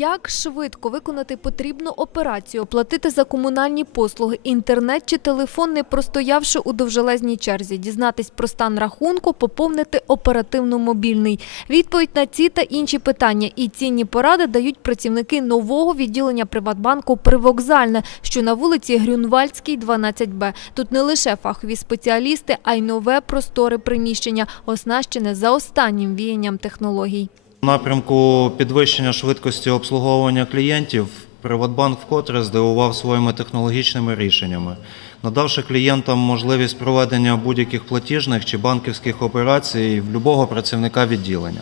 Як швидко виконати потрібну операцію, оплатити за комунальні послуги, інтернет чи телефон, не простоявши у довжелезній черзі, дізнатись про стан рахунку, поповнити оперативно мобільний. Відповідь на ці та інші питання і цінні поради дають працівники нового відділення Приватбанку «Привокзальне», що на вулиці Грюнвальдській, 12Б. Тут не лише фахові спеціалісти, а й нове просторе приміщення, оснащене за останнім віянням технологій. У напрямку підвищення швидкості обслуговування клієнтів Приватбанк вкотре здивував своїми технологічними рішеннями, надавши клієнтам можливість проведення будь-яких платіжних чи банківських операцій в будь-якого працівника відділення.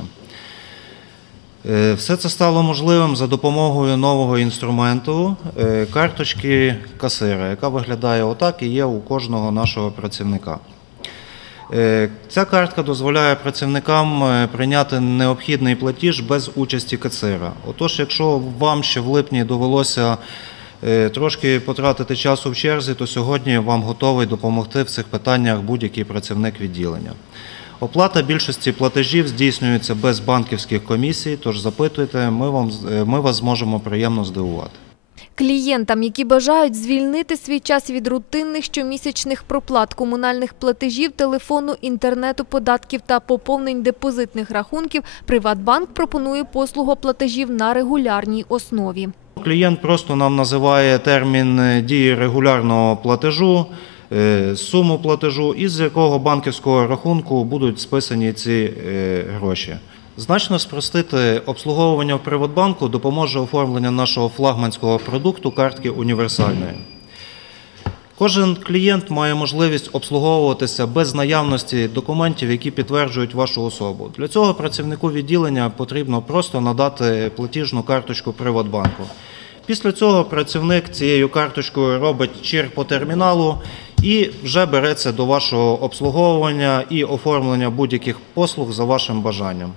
Е, Все це стало можливим за допомогою нового інструменту е, карточки касира, яка виглядає отак і є у кожного нашого працівника. Е, Ця картка дозволяє працівникам е, прийняти необхідний платіж без участі касира. Отож, якщо вам ще в липні довелося е, трошки потратити часу в черзі, то сьогодні вам готовий допомогти в цих питаннях будь-який працівник відділення. Оплата більшості платежів здійснюється без банківських комісій, тож запитуйте, ми, вам, ми вас зможемо приємно здивувати. Клієнтам, які бажають звільнити свій час від рутинних щомісячних проплат комунальних платежів, телефону, інтернету, податків та поповнень депозитних рахунків, Приватбанк пропонує послугу платежів на регулярній основі. Клієнт просто нам називає термін е, дії регулярного платежу, е, суму платежу, із якого банківського рахунку будуть списані ці е, гроші. Значно спростити обслуговування в Приватбанку допоможе оформлення нашого флагманського продукту картки універсальної. Кожен клієнт має можливість обслуговуватися без наявності документів, які підтверджують вашу особу. Для цього працівнику відділення потрібно просто надати платіжну карточку Приватбанку. Після цього працівник цією карточкою робить чір по терміналу і вже береться до вашого обслуговування і оформлення будь-яких послуг за вашим бажанням.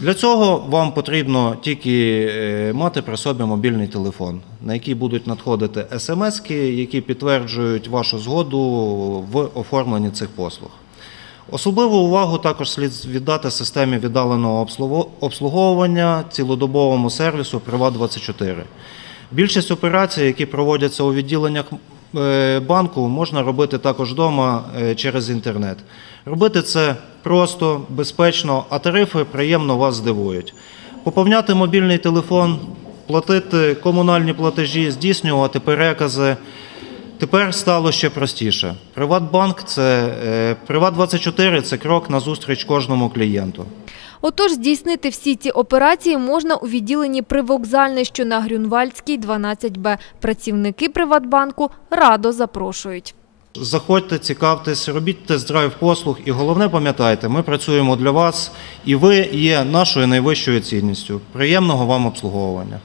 Для цього вам потрібно тільки е, мати при собі мобільний телефон, на який будуть надходити смски, які підтверджують вашу згоду в оформленні цих послуг. Особливу увагу також слід віддати системі віддаленого обслуговування цілодобовому сервісу Приват24. Більшість операцій, які проводяться у відділеннях е, банку, можна робити також вдома е, через інтернет. Робити це просто, безпечно, а тарифи приємно вас здивують. Поповняти мобільний телефон, платити комунальні платежі, здійснювати перекази. Тепер стало ще простіше. Приватбанк це е, Приват24 це крок назустріч кожному клієнту. Отож, здійснити всі ці операції можна у відділенні Привокзальне, що на Грюнвальдській, 12Б. Працівники Приватбанку радо запрошують. Заходьте, цікавтесь, робіть тест-драйв послуг, і головне пам'ятайте, ми працюємо для вас, і ви є нашою найвищою цінністю. Приємного вам обслуговування.